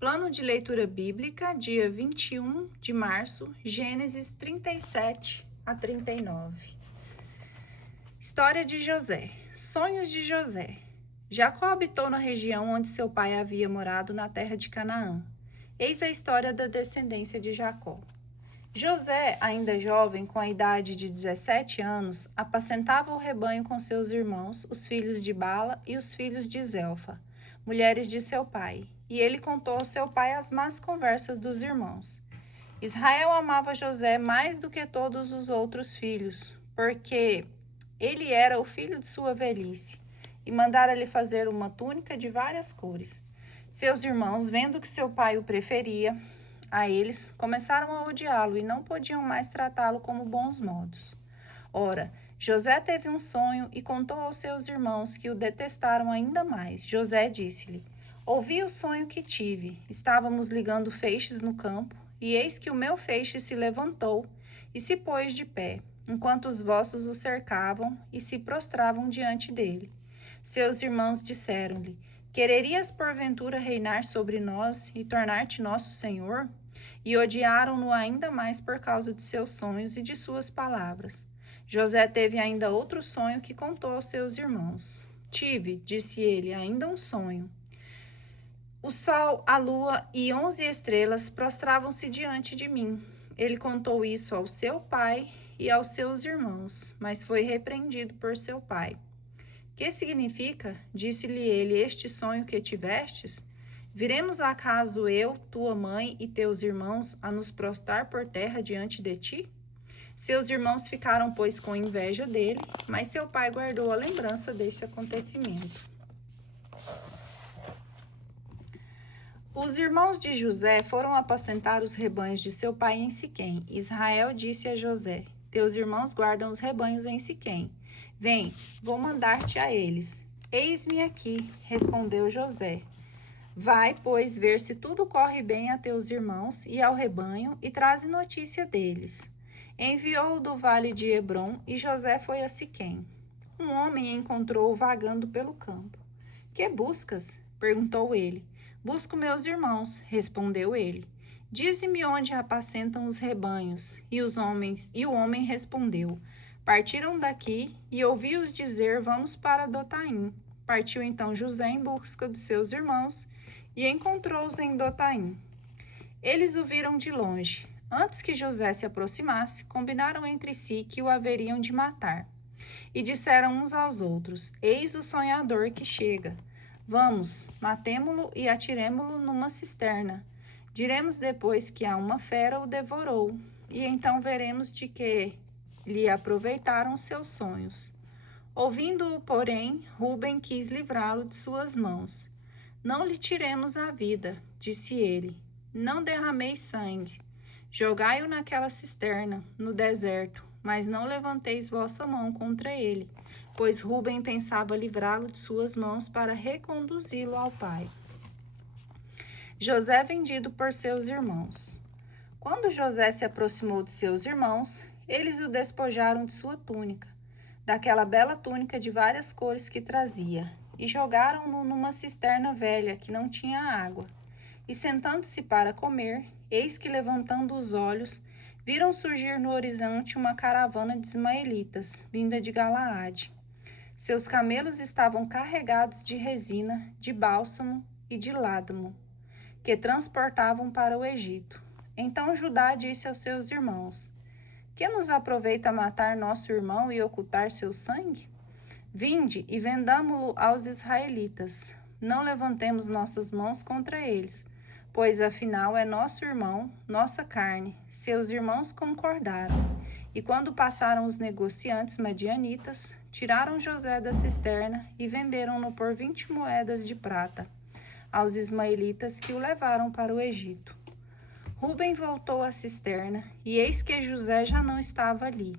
Plano de leitura bíblica, dia 21 de março, Gênesis 37 a 39. História de José. Sonhos de José. Jacó habitou na região onde seu pai havia morado na terra de Canaã. Eis a história da descendência de Jacó. José, ainda jovem, com a idade de 17 anos, apacentava o rebanho com seus irmãos, os filhos de Bala e os filhos de Zelfa, mulheres de seu pai. E ele contou ao seu pai as más conversas dos irmãos. Israel amava José mais do que todos os outros filhos, porque ele era o filho de sua velhice, e mandara-lhe fazer uma túnica de várias cores. Seus irmãos, vendo que seu pai o preferia a eles, começaram a odiá-lo e não podiam mais tratá-lo como bons modos. Ora, José teve um sonho e contou aos seus irmãos, que o detestaram ainda mais. José disse-lhe: Ouvi o sonho que tive. Estávamos ligando feixes no campo, e eis que o meu feixe se levantou e se pôs de pé, enquanto os vossos o cercavam e se prostravam diante dele. Seus irmãos disseram-lhe: Quererias porventura reinar sobre nós e tornar-te nosso senhor? E odiaram-no ainda mais por causa de seus sonhos e de suas palavras. José teve ainda outro sonho que contou aos seus irmãos. Tive, disse ele, ainda um sonho. O sol, a lua e 11 estrelas prostravam-se diante de mim. Ele contou isso ao seu pai e aos seus irmãos, mas foi repreendido por seu pai. Que significa, disse-lhe ele, este sonho que tivestes? Viremos acaso eu, tua mãe e teus irmãos a nos prostrar por terra diante de ti? Seus irmãos ficaram, pois, com inveja dele, mas seu pai guardou a lembrança deste acontecimento. Os irmãos de José foram apacentar os rebanhos de seu pai em Siquém. Israel disse a José: Teus irmãos guardam os rebanhos em Siquém. Vem, vou mandar-te a eles. Eis-me aqui, respondeu José. Vai, pois, ver se tudo corre bem a teus irmãos e ao rebanho, e traze notícia deles. Enviou-o do vale de Hebrom, e José foi a Siquém. Um homem encontrou-o vagando pelo campo. Que buscas? Perguntou ele. Busco meus irmãos, respondeu ele. Dize-me onde apacentam os rebanhos. E o homem respondeu: Partiram daqui, e ouvi-os dizer: Vamos para Dotaim. Partiu então José em busca dos seus irmãos, e encontrou-os em Dotaim. Eles o viram de longe. Antes que José se aproximasse, combinaram entre si que o haveriam de matar. E disseram uns aos outros: Eis o sonhador que chega. Vamos, matemo-lo e atiremo-lo numa cisterna. Diremos depois que a uma fera o devorou, e então veremos de que lhe aproveitaram seus sonhos. Ouvindo-o, porém, Ruben quis livrá-lo de suas mãos. Não lhe tiremos a vida, disse ele. Não derrameis sangue. Jogai-o naquela cisterna, no deserto, mas não levanteis vossa mão contra ele, pois Ruben pensava livrá-lo de suas mãos para reconduzi-lo ao pai. José vendido por seus irmãos. Quando José se aproximou de seus irmãos, eles o despojaram de sua túnica, daquela bela túnica de várias cores que trazia, e jogaram-no numa cisterna velha que não tinha água. E sentando-se para comer, eis que, levantando os olhos, viram surgir no horizonte uma caravana de ismaelitas, vinda de Galaade. Seus camelos estavam carregados de resina, de bálsamo e de ládamo, que transportavam para o Egito. Então Judá disse aos seus irmãos: Que nos aproveita matar nosso irmão e ocultar seu sangue? Vinde e vendamo-lo aos israelitas. Não levantemos nossas mãos contra eles, pois afinal é nosso irmão, nossa carne. Seus irmãos concordaram. E quando passaram os negociantes madianitas, tiraram José da cisterna e venderam-no por 20 moedas de prata aos ismaelitas, que o levaram para o Egito. Ruben voltou à cisterna, e eis que José já não estava ali.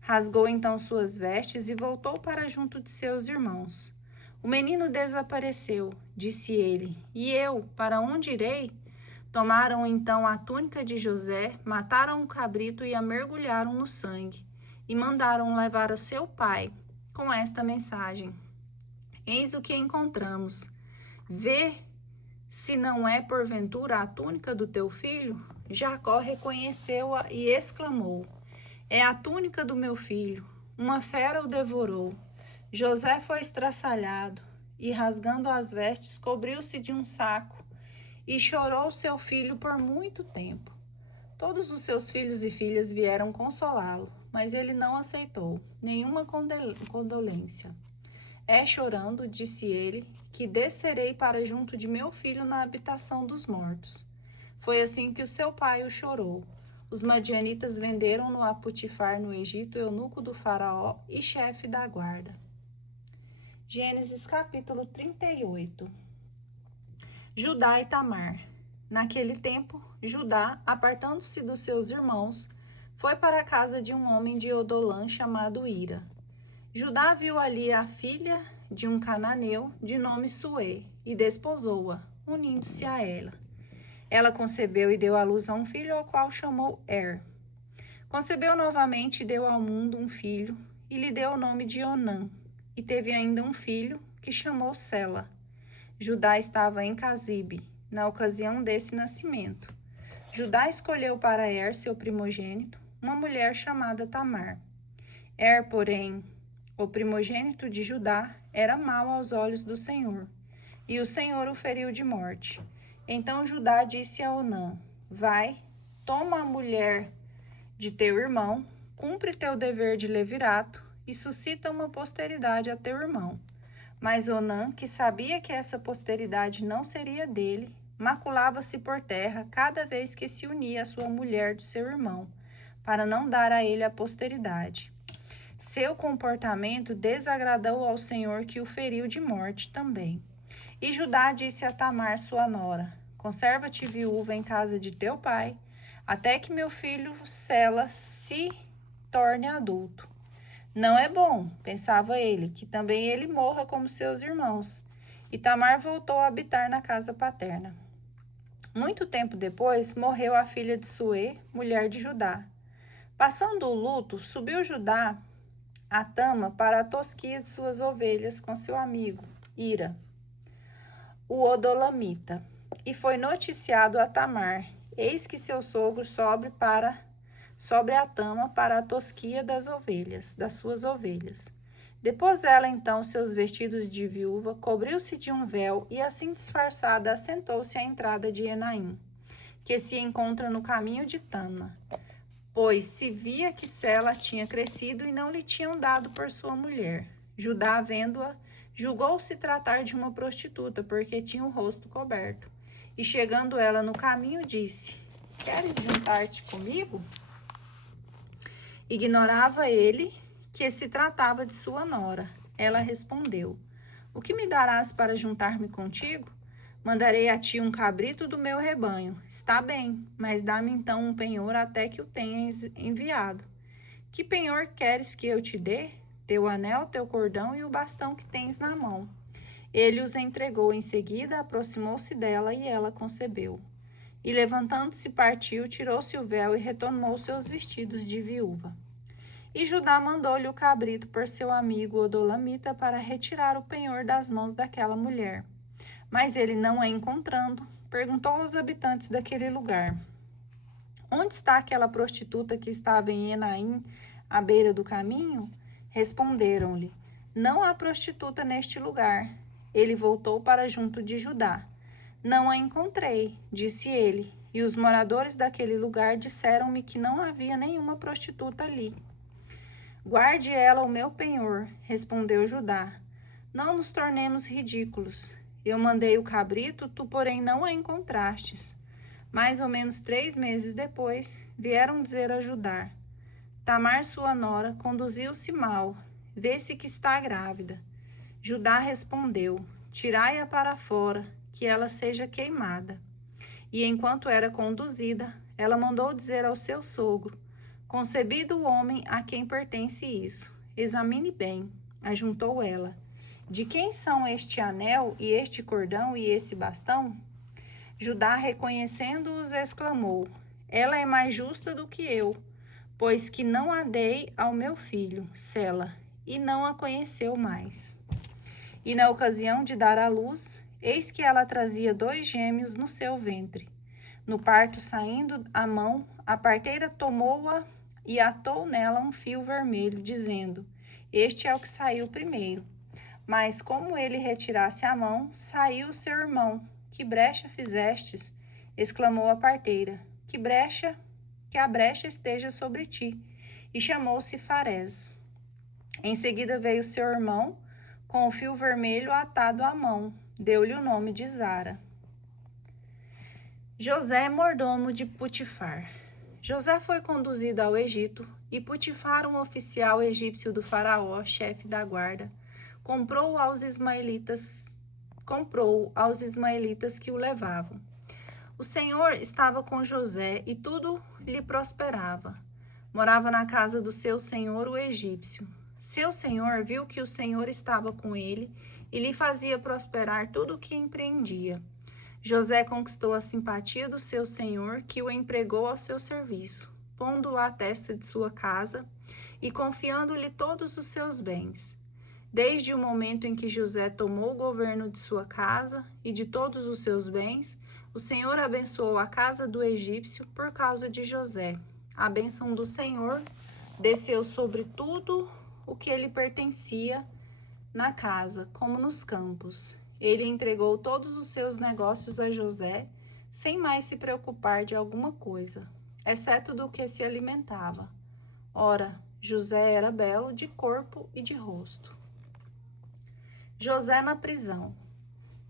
Rasgou então suas vestes e voltou para junto de seus irmãos. O menino desapareceu, disse ele, e eu, para onde irei? Tomaram então a túnica de José, mataram o cabrito e a mergulharam no sangue, e mandaram levar a seu pai, com esta mensagem: Eis o que encontramos. Vê Se não é porventura a túnica do teu filho? Jacó reconheceu-a e exclamou: é a túnica do meu filho. Uma fera o devorou. José foi estraçalhado e, rasgando as vestes, cobriu-se de um saco e chorou seu filho por muito tempo. Todos os seus filhos e filhas vieram consolá-lo, mas ele não aceitou nenhuma condolência. É chorando, disse ele, que descerei para junto de meu filho na habitação dos mortos. Foi assim que o seu pai o chorou. Os madianitas venderam-no a Potifar no Egito, eunuco do faraó e chefe da guarda. Gênesis capítulo 38. Judá e Tamar. Naquele tempo, Judá, apartando-se dos seus irmãos, foi para a casa de um homem de Odolã chamado Ira. Judá viu ali a filha de um cananeu de nome Suê e desposou-a, unindo-se a ela. Ela concebeu e deu à luz a um filho, ao qual chamou Concebeu novamente e deu ao mundo um filho, e lhe deu o nome de Onã, e teve ainda um filho, que chamou Sela. Judá estava em Casibe, na ocasião desse nascimento. Judá escolheu para seu primogênito, uma mulher chamada Tamar. Porém, o primogênito de Judá, era mau aos olhos do Senhor, e o Senhor o feriu de morte. Então Judá disse a Onã: vai, toma a mulher de teu irmão, cumpre teu dever de levirato e suscita uma posteridade a teu irmão. Mas Onã, que sabia que essa posteridade não seria dele, maculava-se por terra cada vez que se unia à sua mulher de seu irmão, para não dar a ele a posteridade. Seu comportamento desagradou ao Senhor, que o feriu de morte também. E Judá disse a Tamar, sua nora: conserva-te viúva em casa de teu pai, até que meu filho Sela se torne adulto. Não é bom, pensava ele, que também ele morra como seus irmãos. E Tamar voltou a habitar na casa paterna. Muito tempo depois, morreu a filha de Suê, mulher de Judá. Passando o luto, subiu Judá a Tama para a tosquia de suas ovelhas com seu amigo, Ira, o Odolamita, e foi noticiado a Tamar: eis que seu sogro sobe a Tama para a tosquia das suas ovelhas. Depôs ela então seus vestidos de viúva, cobriu-se de um véu e, assim disfarçada, assentou-se à entrada de Enaim, que se encontra no caminho de Tama, pois se via que Sela tinha crescido e não lhe tinham dado por sua mulher. Judá, vendo-a, julgou-se tratar de uma prostituta, porque tinha o rosto coberto. E chegando ela no caminho, disse: queres juntar-te comigo? Ignorava ele que se tratava de sua nora. Ela respondeu: o que me darás para juntar-me contigo? Mandarei a ti um cabrito do meu rebanho. Está bem, mas dá-me então um penhor até que o tenhas enviado. Que penhor queres que eu te dê? Teu anel, teu cordão e o bastão que tens na mão. Ele os entregou em seguida, aproximou-se dela e ela concebeu. E levantando-se partiu, tirou-se o véu e retomou seus vestidos de viúva. E Judá mandou-lhe o cabrito por seu amigo Odolamita para retirar o penhor das mãos daquela mulher. Mas ele, não a encontrando, perguntou aos habitantes daquele lugar: onde está aquela prostituta que estava em Enaim, à beira do caminho? Responderam-lhe: não há prostituta neste lugar. Ele voltou para junto de Judá. Não a encontrei, disse ele, e os moradores daquele lugar disseram-me que não havia nenhuma prostituta ali. Guarde ela o meu penhor, respondeu Judá. Não nos tornemos ridículos. Eu mandei o cabrito, tu, porém, não a encontrastes. Mais ou menos 3 meses depois, vieram dizer a Judá: Tamar, sua nora, conduziu-se mal. Vê-se que está grávida. Judá respondeu: tirai-a para fora, que ela seja queimada. E enquanto era conduzida, ela mandou dizer ao seu sogro: concebido o homem a quem pertence isso, examine bem. Ajuntou ela: de quem são este anel e este cordão e esse bastão? Judá, reconhecendo-os, exclamou: ela é mais justa do que eu, pois que não a dei ao meu filho, Sela, e não a conheceu mais. E na ocasião de dar à luz, Eis que ela trazia 2 gêmeos no seu ventre. No parto, saindo a mão, a parteira tomou-a e atou nela um fio vermelho, dizendo: Este é o que saiu primeiro. Mas como ele retirasse a mão, saiu seu irmão. Que brecha fizestes? Exclamou a parteira. Que a brecha esteja sobre ti. E chamou-se Farés. Em seguida veio seu irmão, com o fio vermelho atado à mão. Deu-lhe o nome de Zara. José, mordomo de Putifar. José foi conduzido ao Egito, e Putifar, um oficial egípcio do faraó, chefe da guarda, comprou aos ismaelitas que o levavam. O Senhor estava com José e tudo lhe prosperava. Morava na casa do seu senhor, o egípcio. Seu senhor viu que o Senhor estava com ele e lhe fazia prosperar tudo o que empreendia. José conquistou a simpatia do seu senhor, que o empregou ao seu serviço, pondo-o à testa de sua casa e confiando-lhe todos os seus bens. Desde o momento em que José tomou o governo de sua casa e de todos os seus bens, o Senhor abençoou a casa do egípcio por causa de José. A bênção do Senhor desceu sobre tudo o que lhe pertencia na casa, como nos campos. Ele entregou todos os seus negócios a José, sem mais se preocupar de alguma coisa, exceto do que se alimentava. Ora, José era belo de corpo e de rosto. José na prisão.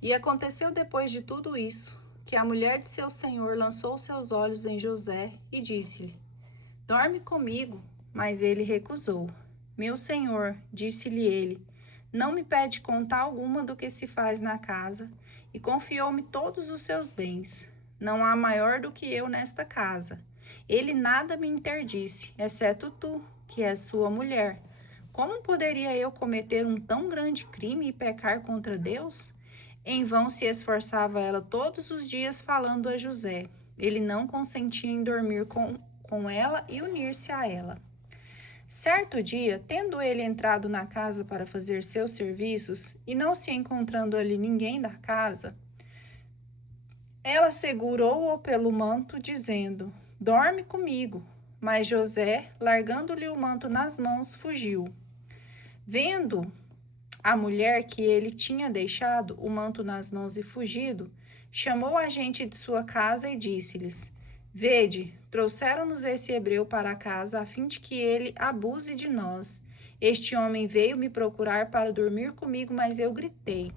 E aconteceu depois de tudo isso, que a mulher de seu senhor lançou seus olhos em José e disse-lhe: Dorme comigo. Mas ele recusou. Meu senhor, disse-lhe ele, não me pede conta alguma do que se faz na casa, e confiou-me todos os seus bens. Não há maior do que eu nesta casa. Ele nada me interdisse, exceto tu, que és sua mulher. Como poderia eu cometer um tão grande crime e pecar contra Deus? Em vão se esforçava ela todos os dias falando a José. Ele não consentia em dormir com ela e unir-se a ela. Certo dia, tendo ele entrado na casa para fazer seus serviços, e não se encontrando ali ninguém da casa, ela segurou-o pelo manto, dizendo: Dorme comigo. Mas José, largando-lhe o manto nas mãos, fugiu. Vendo a mulher que ele tinha deixado o manto nas mãos e fugido, chamou a gente de sua casa e disse-lhes: Vede, trouxeram-nos esse hebreu para casa, a fim de que ele abuse de nós. Este homem veio me procurar para dormir comigo, mas eu gritei.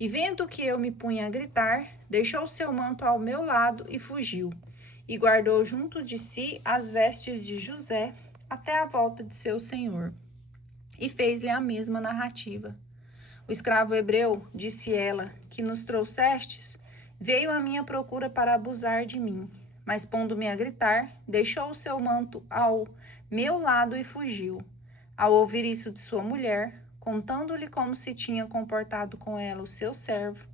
E vendo que eu me punha a gritar, deixou seu manto ao meu lado e fugiu. E guardou junto de si as vestes de José até a volta de seu senhor. E fez-lhe a mesma narrativa. O escravo hebreu, disse ela, que nos trouxestes, veio à minha procura para abusar de mim. Mas pondo-me a gritar, deixou o seu manto ao meu lado e fugiu. Ao ouvir isso de sua mulher, contando-lhe como se tinha comportado com ela o seu servo,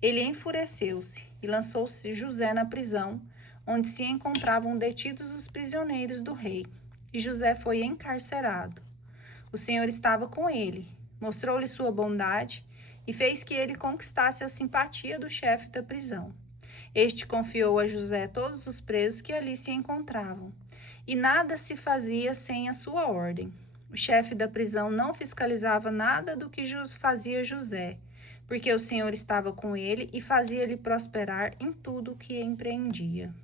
ele enfureceu-se e lançou-se José na prisão, onde se encontravam detidos os prisioneiros do rei. E José foi encarcerado. O Senhor estava com ele, mostrou-lhe sua bondade e fez que ele conquistasse a simpatia do chefe da prisão. Este confiou a José todos os presos que ali se encontravam, e nada se fazia sem a sua ordem. O chefe da prisão não fiscalizava nada do que fazia José, porque o Senhor estava com ele e fazia-lhe prosperar em tudo o que empreendia.